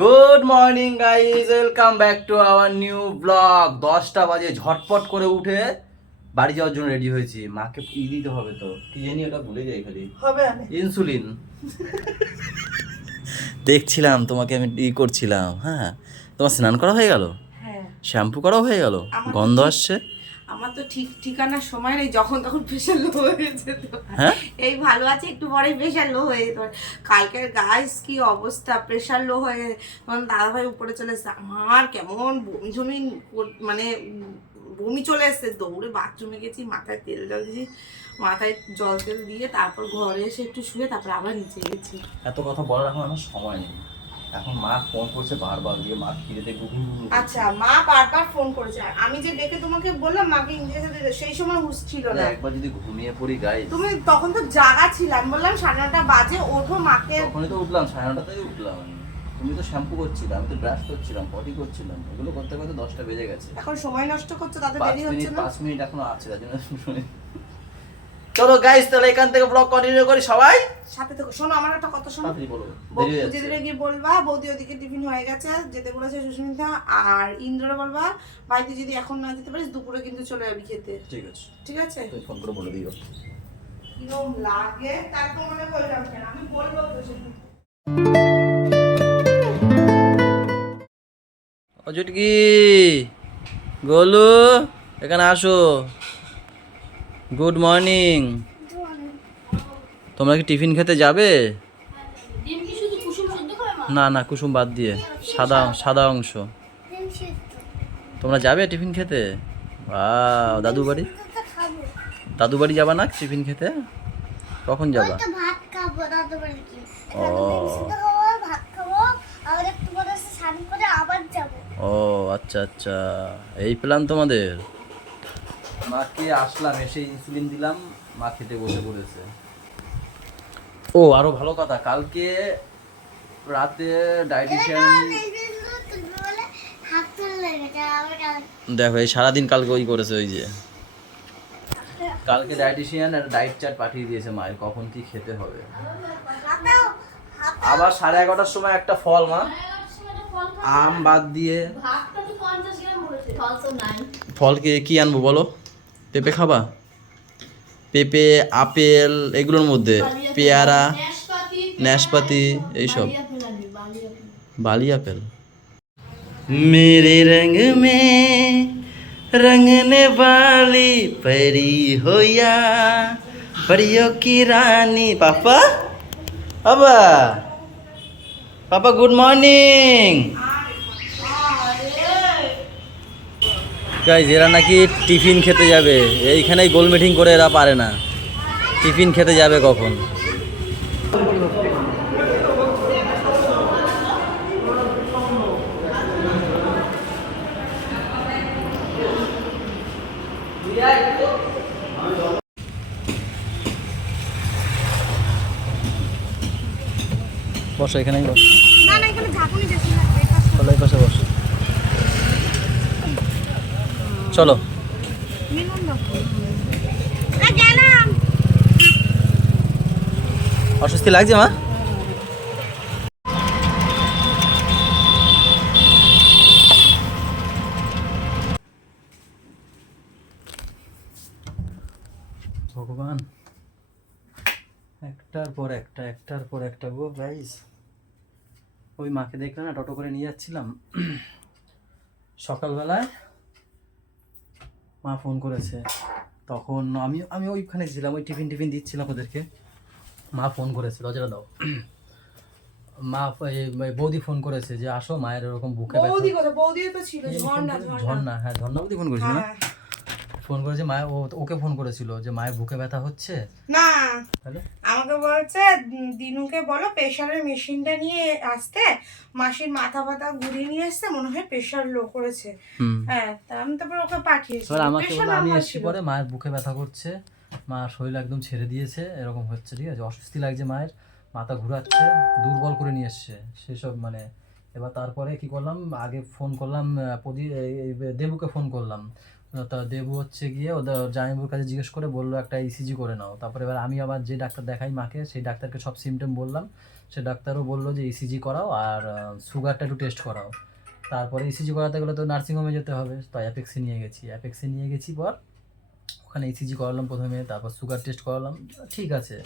Good morning guys, welcome back to our new blog. 10টা বাজে ঝটপট করে উঠে বাড়ি যাওয়ার জন্য রেডি হয়েছি। মাকে দিতে হবে তো, কি জানি ওটা ভুলে যাই খালি। হবে ইনসুলিন দেখছিলাম তোমাকে, আমি করছিলাম। হ্যাঁ, তোমার স্নান করা হয়ে গেল, হ্যাঁ, শ্যাম্পু করা হয়ে গেল, আমার তো গন্ধ ঠিক- আসছে। আমার তো ঠিক ঠিকানার সময় নেই, যখন তখন প্রেশার লো হয়ে যেত। হ্যাঁ, এই ভালো আছে, একটু পরে প্রেশার লো হয়ে যেত। কালকের গাইস কি অবস্থা, প্রেশার লো হয়ে তখন দাদাভাই উপরে চলে এসেছে। আমার কেমন বমি ঝমি মানে বমি চলে এসেছে। দৌড়ে বাথরুমে গেছি, মাথায় তেল জল দিয়েছি, মাথায় জল তেল দিয়ে তারপর ঘরে এসে একটু শুয়ে তারপর আবার নিচে গেছি। এত কথা বলার এখন আমার সময় নেই। এখন মা ফোন করছে বারবার, দিয়ে মা খিদেতে গুগু। আচ্ছা, মা বারবার ফোন করেছে, আমি যে ডেকে তোমাকে বললাম মাকে ইংরেজি দিতে, সেই সময় হুঁশ ছিল না। একবার যদি ঘুমিয়ে পড়ি গাইজ। তুমি তখন তো জাগা ছিল, আমি বললাম 9:30 বাজে ওঠো মাকে। তখনই তো উঠলাম, 9:30টাতেই উঠলাম আমি। তুমি তো শ্যাম্পু করছিলাম, আমি তো ব্রাশ করছিলাম, পটি করছিলাম, এগুলো করতে করতে 10টা বেজে গেছে। এখন সময় নষ্ট করছো, তাতে 5 দেরি হচ্ছে মিনিট না। 5 মিনিট এখনো আছে, তার জন্য শুনি। চলো গাইস, তাহলে এখান থেকে ব্লগ কন্টিনিউ করি সবাই। সাথে থেকো, শোনো আমার একটা কথা শোনো। তাড়াতাড়ি বলো, দেরি হয়ে পুজো যাচ্ছে। দিলে গিয়ে বলবা বৌদি ওদিকে টিফিন হয়ে গেছে, যেতে বলেছে সুস্মিতা। আর ইন্দ্ররে বলবা বাড়িতে যদি এখন না যেতে পারিস দুপুরে কিন্তু চলে যাবি খেতে। ঠিক আছে, ঠিক আছে? তুমি ফোন করে বলে দিও। কিরম লাগে তার তো মনে বললাম কেন, আমি বলবো তো সেদিন। ও জুটকি, গোলু, এখানে আসো। Good morning. তোমরা কি টিফিন খেতে যাবে? না না, কুসুম বাদ দিয়ে সাদা সাদা অংশ। তোমরা যাবে টিফিন খেতে? বাহ, দাদু বাড়ি, দাদু বাড়ি যাবা না টিফিন খেতে? কখন যাবা? ভাত খাবো দাদু বাড়ি গিয়ে। ও ভাত খাবো, আবার একটু পরে স্নান করে আবার যাবো। ও আচ্ছা আচ্ছা, এই প্ল্যান তোমাদের। মাকে আসলাম, এসে ইনসুলিন দিলাম, মা খেতে বসে পড়েছে। ও আরো ভালো কথা, কালকে রাতে ডায়েটিশিয়ান, হাত তুলে লেগেছে আবার দেখো এই সারাদিন কালকে ওই করেছে, ওই যে কালকে ডায়েটিশিয়ান আর ডায়েট চার্ট পাঠিয়ে দিয়েছে মায়ের, কখন কি খেতে হবে। আবার 11:30টার সময় একটা ফল, মা আম বাদ দিয়ে। ফলকে কি আনবো বলো? পেঁপে খাবা? পেঁপে, আপেল, এগুলোর মধ্যে পেয়ারা, নাশপাতি, এইসব। বালি আপেল। मेरे रंग में रंगने वाली परी हो या परियों की रानी। पापा, पापा, पापा गुड मॉर्निंग। গাইজ, এরা নাকি টিফিন খেতে যাবে, এইখানেই গোল মিটিং করে, এরা পারে না। টিফিন খেতে যাবে কখন? বসো, এখানেই বসো। না না, এখানে ঝাঁকুনি বেশি লাগবে। চলো এই পাশে বসো। চলো। গেলাম। অস্বস্তি লাগছে মা? ভগবান, একটার পর একটা, একটার পর একটা গো গাইস। ওই মাকে দেখলে না, টোটো করে নিয়ে যাচ্ছিলাম, সকালবেলায় মা ফোন করেছে। তখন আমি আমি ওইখানে ছিলাম, ওই টিফিন টিফিন দিচ্ছিলাম ওদেরকে। মা ফোন করেছে, দরজাটা দাও। মা বৌদি ফোন করেছে যে আসো, মায়ের এরকম বুকে ব্যথা। বৌদি কথা, বৌদি তো ছিল ঝর্ণা। ঝর্ণা, হ্যাঁ ঝর্ণা বৌদি ফোন করেছিল না? হ্যাঁ। ফোন করেছে মায়ের, ওকে ফোন করেছিল যে মায়ের বুকে ব্যথা হচ্ছে। না, তাহলে আমাকে বলছে দিনুকে বলো প্রেশারের মেশিনটা নিয়ে আসতে, মাসির মাথা ব্যথা ঘুরিয়ে নিয়ে আসতে, মনে হয় প্রেশার লো করেছে। হ্যাঁ, তা আমি তারপর ওকে পাঠিয়েছি। এবার আমাকে প্রেশার বলে আমি নরমাল এসছি ছিল। পরে, মায়ের বুকে ব্যথা করছে, মা শরীর একদম ছেড়ে দিয়েছে, এরকম হচ্ছে, ঠিক আছে, অস্বস্তি লাগছে মায়ের, মাথা ঘুরাচ্ছে, দুর্বল করে নিয়ে এসছে সেসব মানে। এবার তারপরে কি করলাম, আগে ফোন করলাম দেবুকে ফোন করলাম। তা দেবু হচ্ছে গিয়ে ওদের জামাইবাবুর কাছে জিজ্ঞেস করে বললো একটা ইসিজি করে নাও। তারপরে এবার আমি আবার যে ডাক্তার দেখাই মাকে, সেই ডাক্তারকে সব সিমটম বললাম, সে ডাক্তারও বললো যে ইসিজি করাও আর সুগারটা একটু টেস্ট করাও। তারপরে ইসিজি করাতে গেলে তো নার্সিংহোমে যেতে হবে, তো অ্যাপেক্সে নিয়ে গেছি পর ওখানে ইসিজি করালাম প্রথমে, তারপর সুগার টেস্ট করালাম, ঠিক আছে।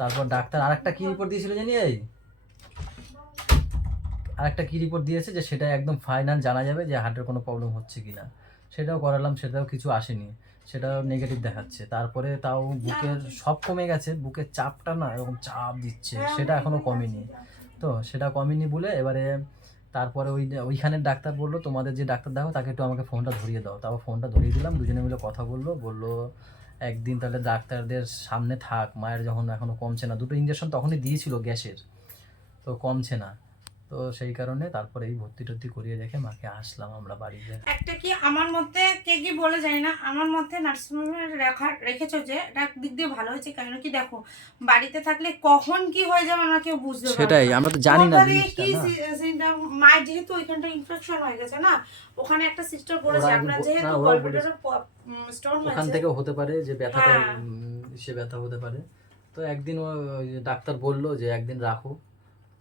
তারপর ডাক্তার আরেকটা কী রিপোর্ট দিয়েছিল জানি, আরেকটা কী রিপোর্ট দিয়েছে যে সেটা একদম ফাইনাল জানা যাবে যে হার্টের কোনো প্রবলেম হচ্ছে কি না। সেটাও করালাম, সেটাও কিছু আসেনি, সেটাও নেগেটিভ দেখাচ্ছে। তারপরে তাও বুকের সব কমে গেছে, বুকের চাপটা না এরকম চাপ দিচ্ছে, সেটা এখনও কমেনি। তো সেটা কমেনি বলে এবারে তারপরে ওইখানের ডাক্তার বললো তোমাদের যে ডাক্তার দেখো তাকে একটু আমাকে ফোনটা ধরিয়ে দাও। তারপর ফোনটা ধরিয়ে দিলাম, দুজনে মিলে কথা বললো একদিন তাহলে ডাক্তারদের সামনে থাক, মায়ের যখন এখনও কমছে না, 2টো ইঞ্জেকশন তখনই দিয়েছিল গ্যাসের, তো কমছে না। তো সেই কারণে তারপরে এই ভর্তি টর্তি করিয়ে রেখে মাকে আসলাম আমরা বাড়িতে। একটা কি আমার মধ্যে কে কি বলে যায় না, আমার মধ্যে নার্সিংহোমে রেখেছো যে এটা দিক দিয়ে ভালো হয়েছে। কেন কি দেখো বাড়িতে থাকলে কখন কি হয়ে যাবে আমরা কেউ বুঝতে পারবো না। সেটাই, আমরা তো জানি না কি মায়ের যেহেতু ওইখানটা ইনফেকশন হয়ে গেছে না, ওখানে একটা সিস্টার বলেছে আপনার যেহেতু গলব্লাডারে স্টোন হয়েছে, ওখান থেকেও হতে পারে যে ব্যথাটা সে ব্যথা হতে পারে। তো একদিন ওই ডাক্তার বললো যে একদিন রাখো,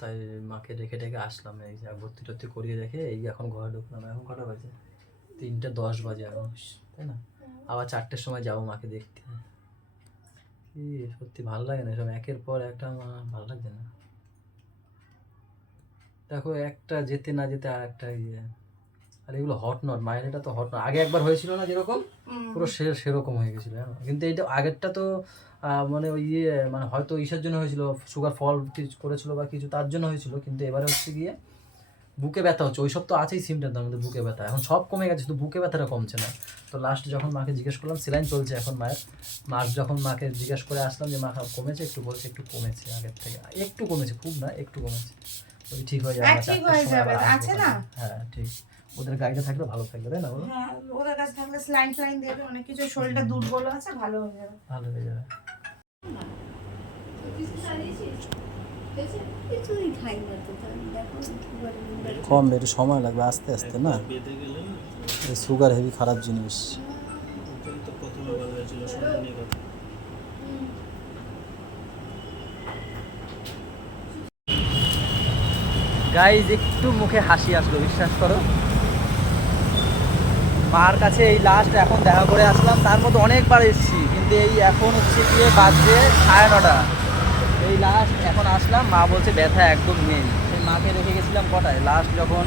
তাই মাকে রেখে আসলাম। এই যে ভর্তি টর্তি করিয়ে রেখে এই এখন ঘরে ঢুকলাম। এখন কটা বাজে? 3:10 বাজে এখন, তাই না? আবার 4টের সময় যাবো মাকে দেখতে। কি সত্যি ভালো লাগে না এসব একের পর একটা, ভালো লাগছে না। দেখো একটা যেতে না যেতে আর একটা ইয়ে, আর এগুলো হট নট, মায়ের এটা তো হট নট। আগে একবার হয়েছিল না যেরকম, পুরো সেরকম হয়ে গেছিলো। কিন্তু এইটা আগেরটা তো মানে ওই ইয়ে মানে হয়তো ইসের জন্য হয়েছিল, সুগার ফল করেছিল বা কিছু তার জন্য হয়েছিল। কিন্তু এবারে হচ্ছে গিয়ে বুকে ব্যথা হচ্ছে, ওইসব তো আছেই সিমটম, তার মধ্যে বুকে ব্যথা। এখন সব কমে গেছে, শুধু বুকে ব্যথাটা কমছে না। তো লাস্ট যখন মাকে জিজ্ঞেস করলাম, সেলাইন চলছে এখন মায়ের, যখন মাকে জিজ্ঞেস করে আসলাম যে মা কমেছে একটু, বলছে একটু কমেছে আগের থেকে, একটু কমেছে, খুব না একটু কমেছে, ওই ঠিক হয়ে যাবে। আছে না? হ্যাঁ ঠিক, ওদের গাড়িতে থাকলে ভালো থাকবে, তাই না? হ্যাঁ, ওদের কাছে থাকলে স্লাইন দেবে, অনেক কিছু, শরীরটা দুর্বল আছে, ভালো হয়ে যাবে। কমবে, একটু সময় লাগবে, আস্তে আস্তে না। সুগার হেভি খারাপ জিনিস। গাইজ একটু মুখে হাসি আসলো, বিশ্বাস করো। মার কাছে এই লাস্ট এখন দেখা করে আসলাম, তার মধ্যে অনেকবার এসেছি, কিন্তু এই এখন হচ্ছে গিয়ে বাজছে 9:30। এই লাস্ট এখন আসলাম, মা বলছে ব্যথা একদম নেই। সেই মাকে রেখে গেছিলাম কটায়, লাস্ট যখন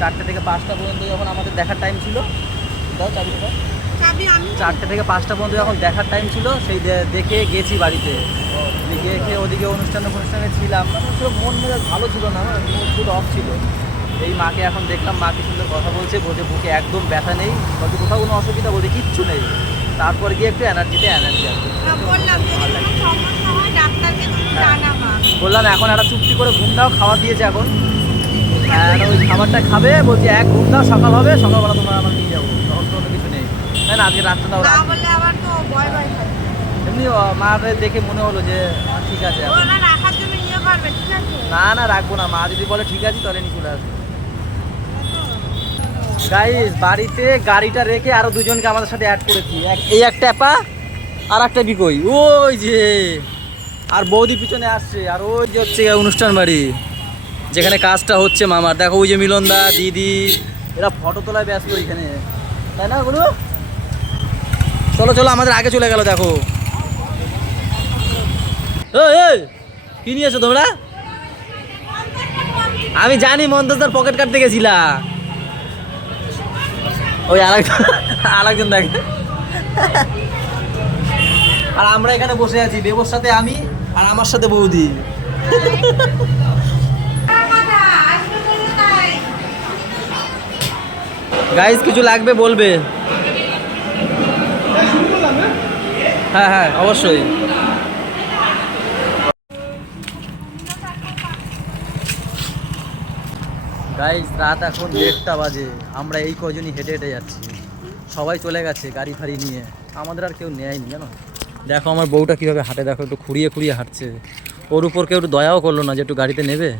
4টে থেকে 5টা পর্যন্ত যখন আমাদের দেখার টাইম ছিল, দাও চাবিটা, 4টে থেকে 5টা পর্যন্ত যখন দেখার টাইম ছিল, সেই দেখে গেছি বাড়িতে। দেখে ওদিকে অনুষ্ঠানে ছিলাম, মানে সব মন মেজাজ ভালো ছিল না, মুড অফ ছিল। এই মাকে এখন দেখলাম, মা কি সুন্দর কথা বলছে বুকে একদম ব্যথা নেই, বলছে কোথাও কোনো অসুবিধা, বলছে কিচ্ছু নেই। তারপর গিয়ে একটু এনার্জি আসবে। বললাম এখন একটা চুক্তি করে ঘুম দাও, খাওয়া দিয়েছে এখন, ওই খাবারটা খাবে, বলছে এক ঘুম দাও, সকাল হবে, সকালবেলা তোমরা আমার নিয়ে যাবো, তখন তো অন্য কিছু নেই, তাই না? আজকে রাত্রে এমনি মার দেখে মনে হলো যে ঠিক আছে, না রাখবো না, মা যদি বলে ঠিক আছে তাহলে নিয়ে চলে আসবে। গাইস বাড়িতে গাড়িটা রেখে আরো দুজনকে আমাদের সাথে অ্যাড করেছি, এই একটা ট্যাপা আর একটা বিকই, ওই যে আর বৌদি পিছনে আসছে, আর ওই যে হচ্ছে অনুষ্ঠান বাড়ি যেখানে কাজটা হচ্ছে মামার। দেখো ওই যে মিলনদা, দিদি, এরা ফটো তোলায় ব্যস্ত ওইখানে, তাই না গুরু? চলো আমাদের আগে চলে গেল। দেখো কি নিয়েছো তোমরা? আমি জানি মন্তজদার পকেট কাটতে গেছিলা, ওই আরেকজন দেখে। আর আমরা এখানে বসে আছি, বেবর সাথে আমি আর আমার সাথে বৌদি। গাইস কিছু লাগবে বলবে। হ্যাঁ অবশ্যই। গাইস রাত এখন 1:30 বাজে, আমরা এই কজনই হেঁটে যাচ্ছি, সবাই চলে গেছে গাড়ি ফাড়ি নিয়ে, আমাদের আর কেউ নেয়নি জানো। দেখো আমার বউটা কীভাবে হাঁটে, দেখো একটু খুঁড়িয়ে হাঁটছে, ওর উপর কেউ একটু দয়াও করলো না যে একটু গাড়িতে নেবে,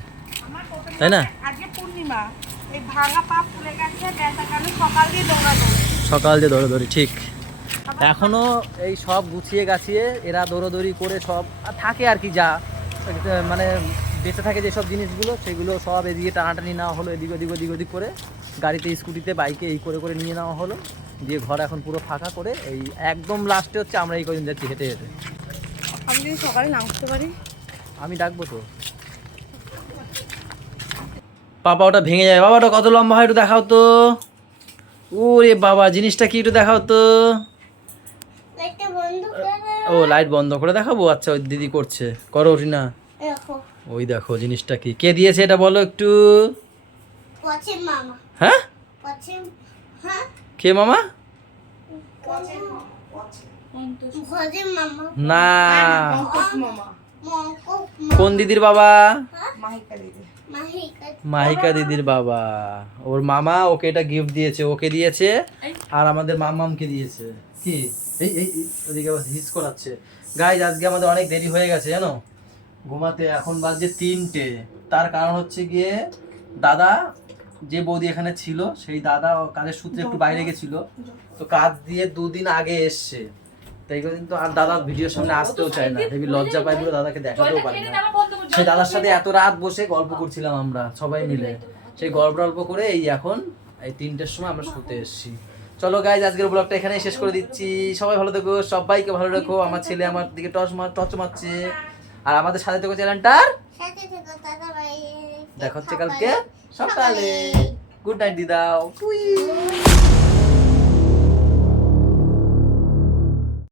তাই না? সকাল দিয়ে দৌড়াদৌড়ি, ঠিক। এখনো এই সব গুছিয়ে গাছিয়ে এরা দৌড়াদৌড়ি করে সব থাকে আর কি, যা মানে বেঁচে থাকে যেসব জিনিসগুলো সেগুলো সব এদিকে টানাটানি নেওয়া হলো, এদিক ওদিক ওদিক ওদিক করে গাড়িতে, স্কুটিতে, বাইকে এই করে করে নিয়ে নেওয়া হলো। দিয়ে ঘর এখন পুরো ফাঁকা করে এই একদম লাস্টে হচ্ছে আমরা এই কদিন যাচ্ছি হেঁটে হেঁটে। আমি যদি সকালে না উঠতে পারি, আমি ডাকবো তো। পাপা ওটা ভেঙে যাবে, বাবা ওটা কত লম্বা হয় একটু দেখাও তো। ওরে বাবা জিনিসটা কি একটু দেখাও তো। লাইটটা বন্ধ করে ও লাইট বন্ধ করে দেখাবো, আচ্ছা ওই দিদি করছে, করো না। দেখো ওই দেখো জিনিসটা কি, কে দিয়েছে এটা বলো একটু। পছন্দ মামা, হ্যাঁ পছন্দ, হ্যাঁ কে মামা? ভজের মামা, না পঙ্কজ মামা, মঙ্ক কোন দিদির বাবা? মাহিকা দিদি। মাহিকা, মাহিকা দিদির বাবা। ওর মামা ওকে এটা গিফট দিয়েছে, ওকে দিয়েছে আর আমাদের মামামকে দিয়েছে। কি এই এই এই, ওদিকে আবার হিস করাচ্ছে। গাইজ আজকে আমাদের অনেক দেরি হয়ে গেছে জানো ঘুমাতে, এখন বাজে 3টে। তার কারণ হচ্ছে গিয়ে দাদা, যে বৌদি এখানে ছিল সেই দাদা কাজের সূত্রে একটু বাইরে গেছিল, তো কাজ দিয়ে 2 দিন আগে এসছে। তাই কিন্তু আর দাদা ভিডিওর সামনে আসতেও চায় না, দেখবি লজ্জা পাই বলে দাদাকে দেখাতেও পারি না। সেই দাদার সাথে এত রাত বসে গল্প করছিলাম আমরা সবাই মিলে, সেই গল্প করে এই এখন এই 3টের সময় আমরা শুতে এসেছি। চলো গাইজ আজকের ব্লগটা এখানেই শেষ করে দিচ্ছি। সবাই ভালো থেকো, সবাইকে ভালো রেখো। আমার ছেলে আমার দিকে টর্চ মারছে, আর আমাদের সাথে থেকো চ্যানেলটার। সাথে থেকে দাদা ভাই দেখা হচ্ছে কালকে সকালে। Good night দিদাও।